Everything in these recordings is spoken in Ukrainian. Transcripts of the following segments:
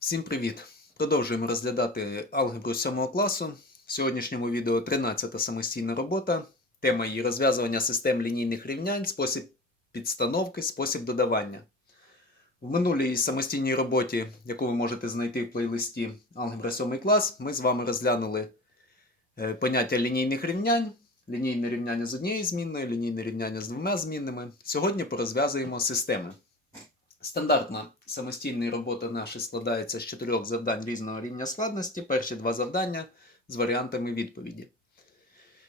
Всім привіт! Продовжуємо розглядати алгебру 7 класу. В сьогоднішньому відео 13 самостійна робота. Тема її розв'язування систем лінійних рівнянь, спосіб підстановки, спосіб додавання. В минулій самостійній роботі, яку ви можете знайти в плейлисті Алгебра 7 клас, ми з вами розглянули е, поняття лінійних рівнянь, лінійне рівняння з однією змінною, лінійне рівняння з двома змінними. Сьогодні порозв'язуємо системи. Стандартна самостійна робота наша складається з чотирьох завдань різного рівня складності. Перші два завдання з варіантами відповіді.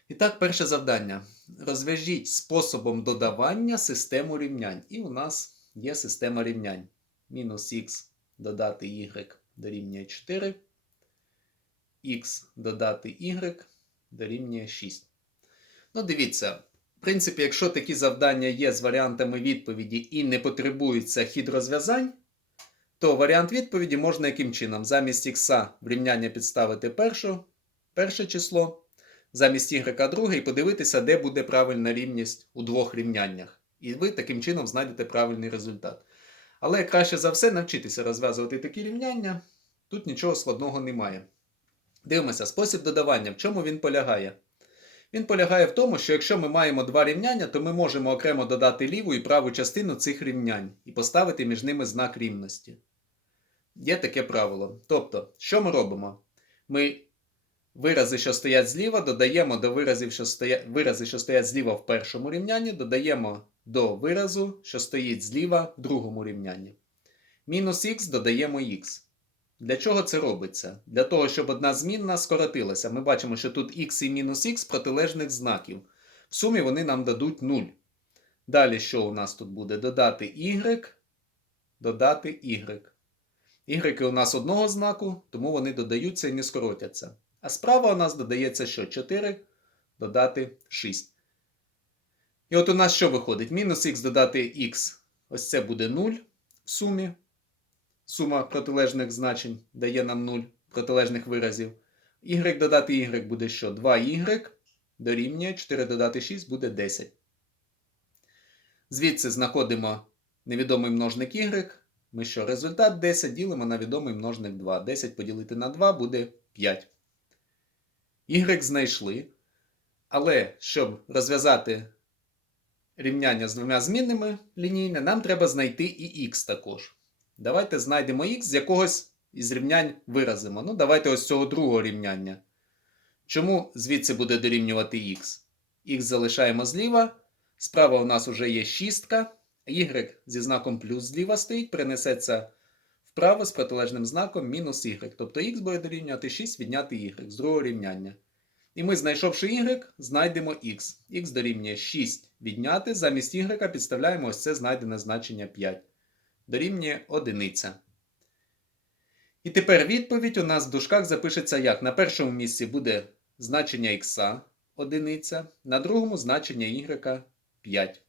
І так, перше завдання. Розв'яжіть способом додавання систему рівнянь. І у нас є система рівнянь. Мінус х додати y дорівнює 4. х додати y дорівнює 6. Ну, дивіться. В принципі, якщо такі завдання є з варіантами відповіді і не потребується хід розв'язань, то варіант відповіді можна яким чином? Замість х в рівняння підставити першу, перше число, замість y друге і подивитися, де буде правильна рівність у двох рівняннях. І ви таким чином знайдете правильний результат. Але краще за все навчитися розв'язувати такі рівняння. Тут нічого складного немає. Дивимося, спосіб додавання, в чому він полягає. Він полягає в тому, що якщо ми маємо два рівняння, то ми можемо окремо додати ліву і праву частину цих рівнянь і поставити між ними знак рівності. Є таке правило. Тобто, що ми робимо? Ми вирази, що стоять зліва, додаємо до виразів, що стоять, вирази, що стоять зліва в першому рівнянні, додаємо до виразу, що стоїть зліва в другому рівнянні. Мінус х додаємо х. Для чого це робиться? Для того, щоб одна змінна скоротилася. Ми бачимо, що тут x і мінус х протилежних знаків. В сумі вони нам дадуть 0. Далі, що у нас тут буде? Додати y, додати y. Y у нас одного знаку, тому вони додаються і не скоротяться. А справа у нас додається що? 4 додати 6. І от у нас що виходить? Мінус х додати х. Ось це буде 0 в сумі сума протилежних значень дає нам 0 протилежних виразів. Y додати y буде що? 2y дорівнює 4 додати 6 буде 10. Звідси знаходимо невідомий множник y. Ми що? Результат 10 ділимо на відомий множник 2. 10 поділити на 2 буде 5. Y знайшли. Але щоб розв'язати рівняння з двома змінними лінійне, нам треба знайти і х також. Давайте знайдемо х з якогось із рівнянь виразимо. Ну, давайте ось цього другого рівняння. Чому звідси буде дорівнювати х? Х залишаємо зліва. Справа у нас вже є шістка. Y зі знаком плюс зліва стоїть, перенесеться вправо з протилежним знаком мінус y. Тобто х буде дорівнювати 6 відняти y з другого рівняння. І ми, знайшовши y, знайдемо х. х дорівнює 6 відняти. Замість y підставляємо ось це знайдене значення 5 дорівнює одиниця. І тепер відповідь у нас в дужках запишеться як? На першому місці буде значення х одиниця, на другому значення y 5.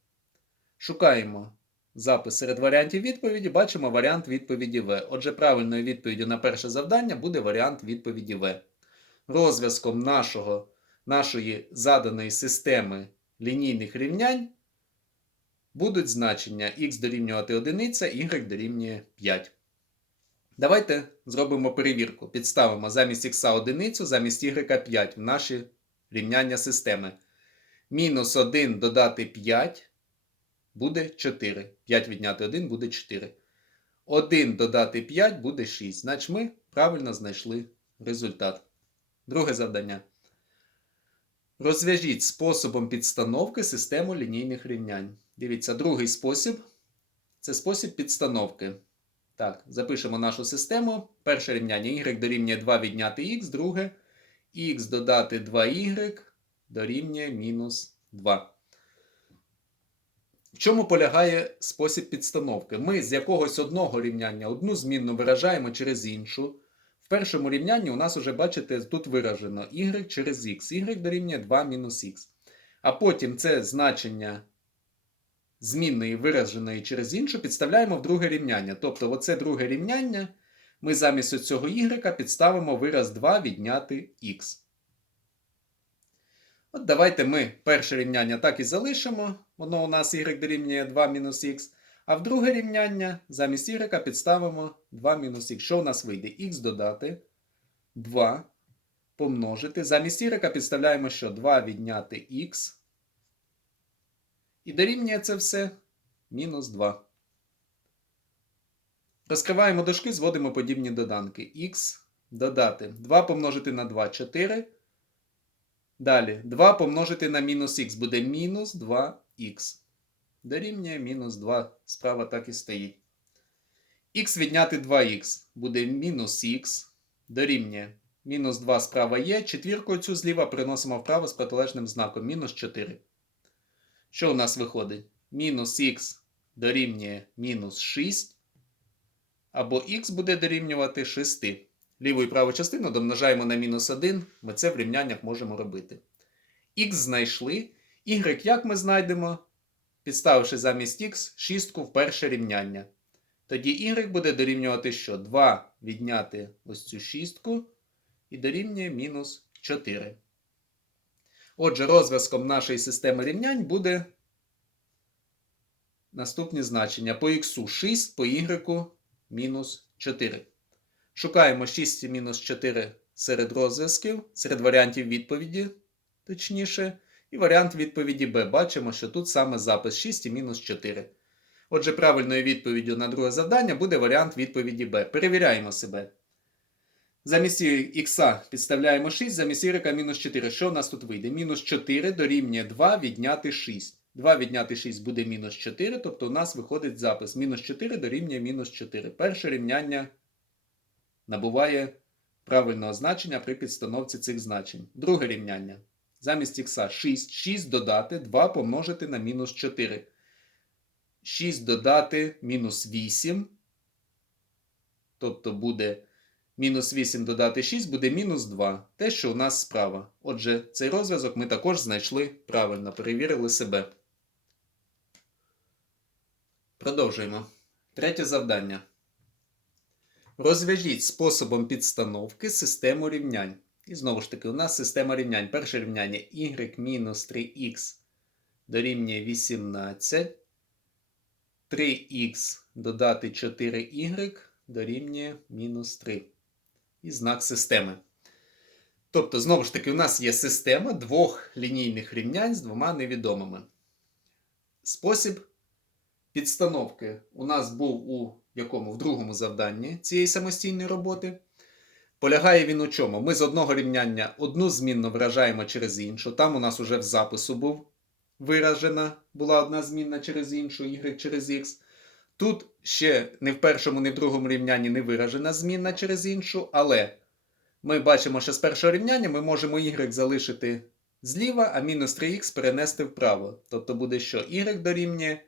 Шукаємо запис серед варіантів відповіді, бачимо варіант відповіді В. Отже, правильною відповіддю на перше завдання буде варіант відповіді В. Розв'язком нашого, нашої заданої системи лінійних рівнянь будуть значення х дорівнювати 1, y дорівнює 5. Давайте зробимо перевірку. Підставимо замість х 1, замість y 5 в наші рівняння системи. Мінус 1 додати 5 буде 4. 5 відняти 1 буде 4. 1 додати 5 буде 6. Значить, ми правильно знайшли результат. Друге завдання. Розв'яжіть способом підстановки систему лінійних рівнянь. Дивіться, другий спосіб це спосіб підстановки. Так, запишемо нашу систему. Перше рівняння y дорівнює 2 відняти х, друге х додати 2y дорівнює мінус 2. В чому полягає спосіб підстановки? Ми з якогось одного рівняння одну змінну виражаємо через іншу. В першому рівнянні у нас вже, бачите, тут виражено y через x. y дорівнює 2 мінус х. А потім це значення змінної вираженої через іншу підставляємо в друге рівняння. Тобто, оце друге рівняння ми замість цього y підставимо вираз 2 відняти х. От давайте ми перше рівняння так і залишимо. Воно у нас y дорівнює 2 мінус х. А в друге рівняння замість y підставимо 2 мінус х. Що у нас вийде? х додати 2 помножити. Замість y підставляємо що? 2 відняти х. І дорівнює це все мінус 2. Розкриваємо дужки, зводимо подібні доданки. х додати 2 помножити на 2 4. Далі 2 помножити на мінус х буде мінус 2х. Дорівнює мінус 2. Справа так і стоїть. х відняти 2х буде мінус х. Дорівнює мінус 2 справа є. Четвірку цю зліва приносимо вправо з протилежним знаком мінус 4. Що у нас виходить? Мінус х дорівнює мінус 6. Або х буде дорівнювати 6. Ліву і праву частину домножаємо на мінус 1. Ми це в рівняннях можемо робити. Х знайшли. Y як ми знайдемо? Підставивши замість х шістку в перше рівняння. Тоді y буде дорівнювати що? 2 відняти ось цю шістку і дорівнює мінус 4. Отже, розв'язком нашої системи рівнянь буде наступні значення. По х 6, по y мінус 4. Шукаємо 6 мінус 4 серед розв'язків, серед варіантів відповіді, точніше. І варіант відповіді Б. Бачимо, що тут саме запис 6 і мінус 4. Отже, правильною відповіддю на друге завдання буде варіант відповіді Б. Перевіряємо себе. Замість х підставляємо 6, замість y мінус 4. Що у нас тут вийде? Мінус 4 дорівнює 2 відняти 6. 2 відняти 6 буде мінус 4, тобто у нас виходить запис. Мінус 4 дорівнює мінус 4. Перше рівняння набуває правильного значення при підстановці цих значень. Друге рівняння. Замість х 6. 6 додати 2 помножити на мінус 4. 6 додати мінус 8. Тобто буде мінус 8 додати 6 буде мінус 2. Те, що у нас справа. Отже, цей розв'язок ми також знайшли правильно, перевірили себе. Продовжуємо. Третє завдання. Розв'яжіть способом підстановки систему рівнянь. І знову ж таки, у нас система рівнянь. Перше рівняння y-3x дорівнює 18. 3х додати 4y дорівнює мінус 3. І знак системи. Тобто, знову ж таки, у нас є система двох лінійних рівнянь з двома невідомими. Спосіб підстановки у нас був у якому в другому завданні цієї самостійної роботи. Полягає він у чому? Ми з одного рівняння одну змінну виражаємо через іншу. Там у нас уже в запису був виражена була одна змінна через іншу, y через x. Тут ще не в першому, не в другому рівнянні не виражена змінна через іншу, але ми бачимо, що з першого рівняння ми можемо y залишити зліва, а мінус 3х перенести вправо. Тобто буде що y дорівнює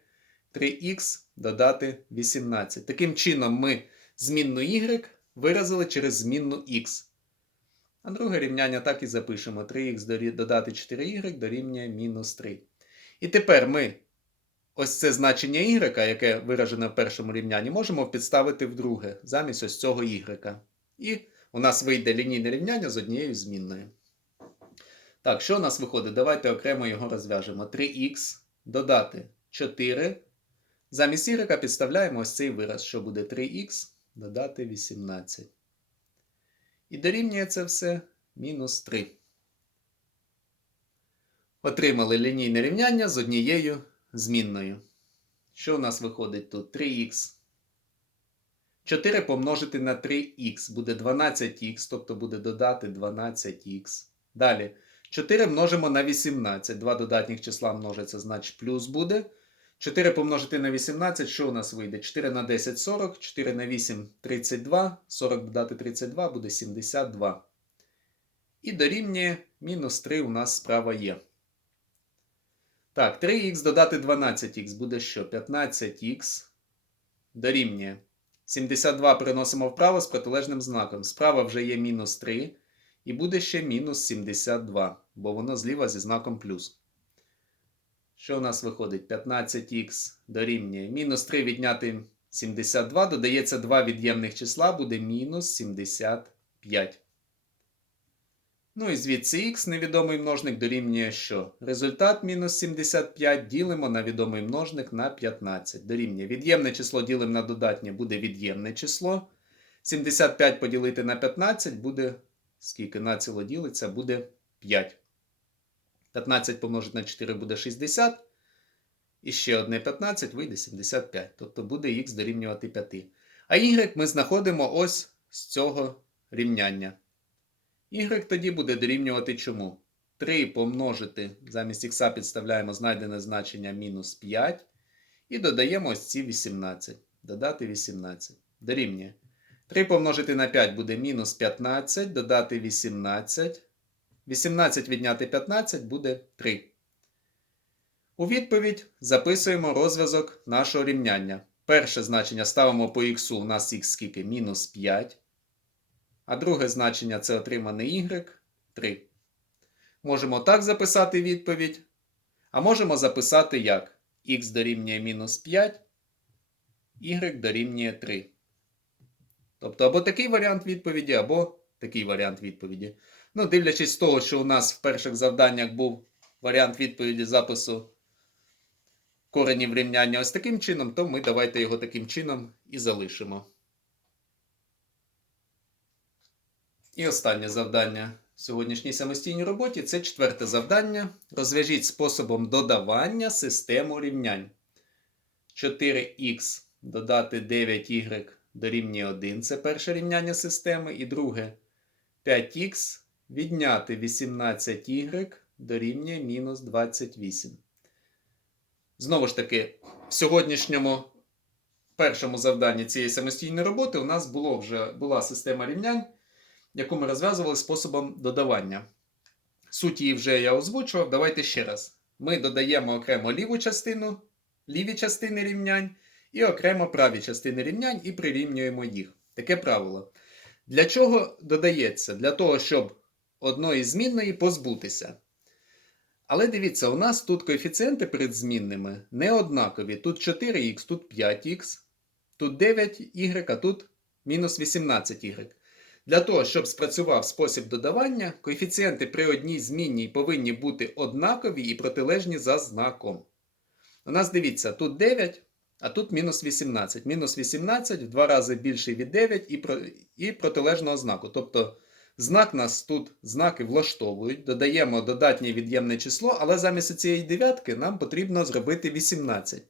3х додати 18. Таким чином, ми змінну y виразили через змінну х. А друге рівняння так і запишемо. 3х додати 4y дорівнює мінус 3. І тепер ми ось це значення y, яке виражене в першому рівнянні, можемо підставити в друге, замість ось цього y. І у нас вийде лінійне рівняння з однією змінною. Так, що у нас виходить? Давайте окремо його розв'яжемо. 3х додати 4. Замість y підставляємо ось цей вираз, що буде 3х додати 18. І дорівнює це все мінус 3. Отримали лінійне рівняння з однією змінною. Що у нас виходить тут? 3х. 4 помножити на 3х буде 12х, тобто буде додати 12х. Далі 4 множимо на 18. Два додатніх числа множаться, значить плюс буде. 4 помножити на 18, що у нас вийде? 4 на 10 40, 4 на 8 32, 40 додати 32 буде 72. І дорівнює мінус 3 у нас справа є. Так, 3х додати 12х буде що? 15х дорівнює. 72 переносимо вправо з протилежним знаком. Справа вже є мінус 3. І буде ще мінус 72, бо воно зліва зі знаком плюс. Що у нас виходить? 15х дорівнює. Мінус 3 відняти 72. Додається 2 від'ємних числа, буде мінус 75. Ну і звідси х невідомий множник дорівнює що? Результат мінус 75 ділимо на відомий множник на 15. Дорівнює від'ємне число ділимо на додатнє буде від'ємне число. 75 поділити на 15 буде скільки націло ділиться, буде 5. 15 помножити на 4 буде 60. І ще одне 15 вийде 75. Тобто буде х дорівнювати 5. А y ми знаходимо ось з цього рівняння. Y тоді буде дорівнювати чому? 3 помножити, замість х підставляємо знайдене значення мінус 5. І додаємо ось ці 18. Додати 18. Дорівнює. 3 помножити на 5 буде мінус 15, додати 18. 18 відняти 15 буде 3. У відповідь записуємо розв'язок нашого рівняння. Перше значення ставимо по х, у нас х скільки? Мінус 5. А друге значення це отриманий y 3. Можемо так записати відповідь. А можемо записати як х дорівнює мінус 5, y дорівнює 3. Тобто або такий варіант відповіді, або такий варіант відповіді. Ну, дивлячись з того, що у нас в перших завданнях був варіант відповіді запису коренів рівняння ось таким чином, то ми давайте його таким чином і залишимо. І останнє завдання в сьогоднішній самостійній роботі це четверте завдання. Розв'яжіть способом додавання систему рівнянь. 4х додати 9y дорівнює 1 це перше рівняння системи. І друге 5х відняти 18y дорівнює мінус 28. Знову ж таки, в сьогоднішньому першому завданні цієї самостійної роботи у нас було вже, була система рівнянь, яку ми розв'язували способом додавання. Суть її вже я озвучував. Давайте ще раз. Ми додаємо окремо ліву частину, ліві частини рівнянь і окремо праві частини рівнянь і прирівнюємо їх. Таке правило. Для чого додається? Для того, щоб одної змінної позбутися. Але дивіться, у нас тут коефіцієнти перед змінними не однакові. Тут 4х, тут 5х, тут 9y, а тут мінус 18y. Для того, щоб спрацював спосіб додавання, коефіцієнти при одній змінній повинні бути однакові і протилежні за знаком. У нас дивіться, тут 9, а тут мінус 18. Мінус 18 в два рази більший від 9 і, і протилежного знаку. Тобто знак нас тут знаки влаштовують, додаємо додатнє від'ємне число, але замість цієї дев'ятки нам потрібно зробити 18.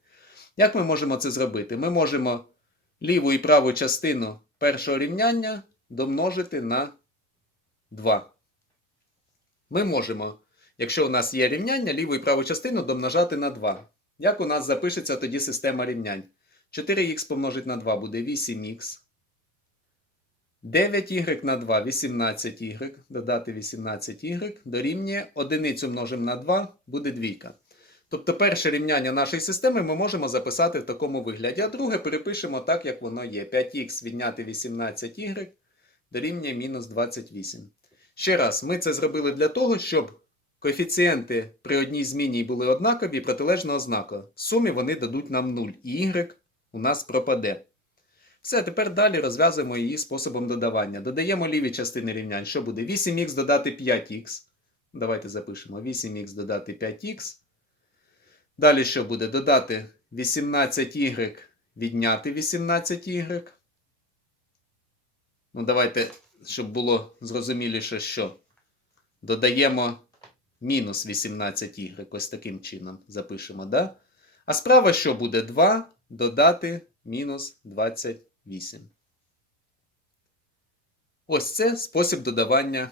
Як ми можемо це зробити? Ми можемо ліву і праву частину першого рівняння домножити на 2. Ми можемо, якщо у нас є рівняння, ліву і праву частину домножати на 2. Як у нас запишеться тоді система рівнянь? 4х помножить на 2 буде 8х. 9y на 2 18y, додати 18y, дорівнює одиницю множимо на 2, буде двійка. Тобто перше рівняння нашої системи ми можемо записати в такому вигляді, а друге перепишемо так, як воно є. 5х відняти 18y дорівнює мінус 28. Ще раз, ми це зробили для того, щоб коефіцієнти при одній зміні були однакові і протилежного знаку. В сумі вони дадуть нам 0, і y у нас пропаде. Все, тепер далі розв'язуємо її способом додавання. Додаємо ліві частини рівнянь. Що буде? 8х додати 5х. Давайте запишемо 8х додати 5х. Далі що буде? Додати 18y відняти 18y. Ну, давайте, щоб було зрозуміліше, що додаємо мінус 18y. Ось таким чином запишемо, да? А справа що буде? 2 додати мінус 28. Ось це спосіб додавання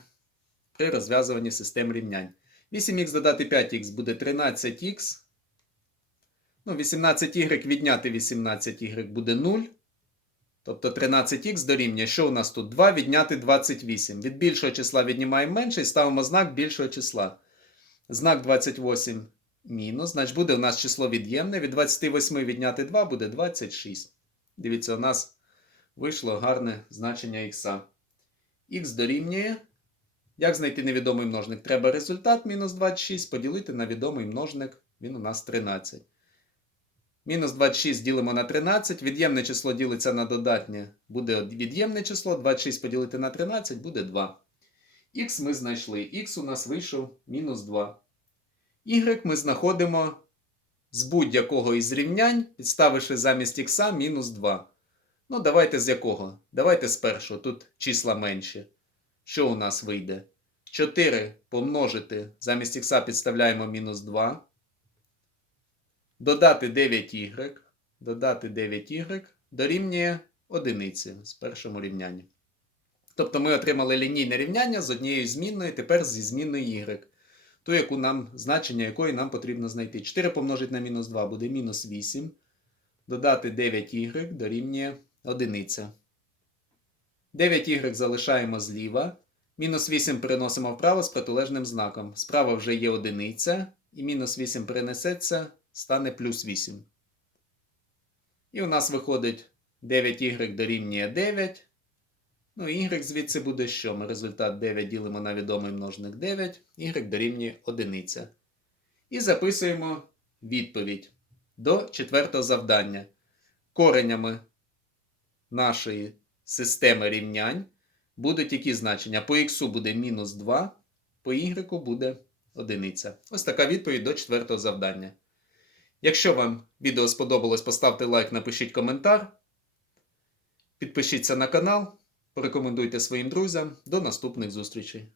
при розв'язуванні систем рівнянь. 8х додати 5х буде 13х. Ну, 18y відняти 18y буде 0. Тобто 13х дорівнює, що у нас тут? 2 відняти 28. Від більшого числа віднімаємо менше і ставимо знак більшого числа. Знак 28 мінус, значить буде у нас число від'ємне. Від 28 відняти 2 буде 26. Дивіться, у нас вийшло гарне значення х. Х дорівнює. Як знайти невідомий множник? Треба результат мінус 26 поділити на відомий множник. Він у нас 13. Мінус 26 ділимо на 13. Від'ємне число ділиться на додатнє. Буде від'ємне число. 26 поділити на 13 буде 2. Х ми знайшли. Х у нас вийшов мінус 2. Y ми знаходимо з будь-якого із рівнянь, підставивши замість х мінус 2. Ну, давайте з якого? Давайте з першого. Тут числа менші. Що у нас вийде? 4 помножити замість х підставляємо мінус 2. Додати 9y. Додати 9y дорівнює одиниці з першому рівнянні. Тобто ми отримали лінійне рівняння з однією змінною, тепер зі змінною y. Ту, яку нам, значення якої нам потрібно знайти. 4 помножити на мінус 2 буде мінус 8. Додати 9y дорівнює 1. 9y залишаємо зліва. Мінус 8 переносимо вправо з протилежним знаком. Справа вже є одиниця, і мінус 8 перенесеться, стане плюс 8. І у нас виходить 9y дорівнює 9. Ну, y звідси буде що? Ми результат 9 ділимо на відомий множник 9, y дорівнює 1. І записуємо відповідь до четвертого завдання. Коренями нашої системи рівнянь будуть які значення? По х буде мінус 2, по y буде 1. Ось така відповідь до четвертого завдання. Якщо вам відео сподобалось, поставте лайк, напишіть коментар. Підпишіться на канал, порекомендуйте своїм друзям. До наступних зустрічей!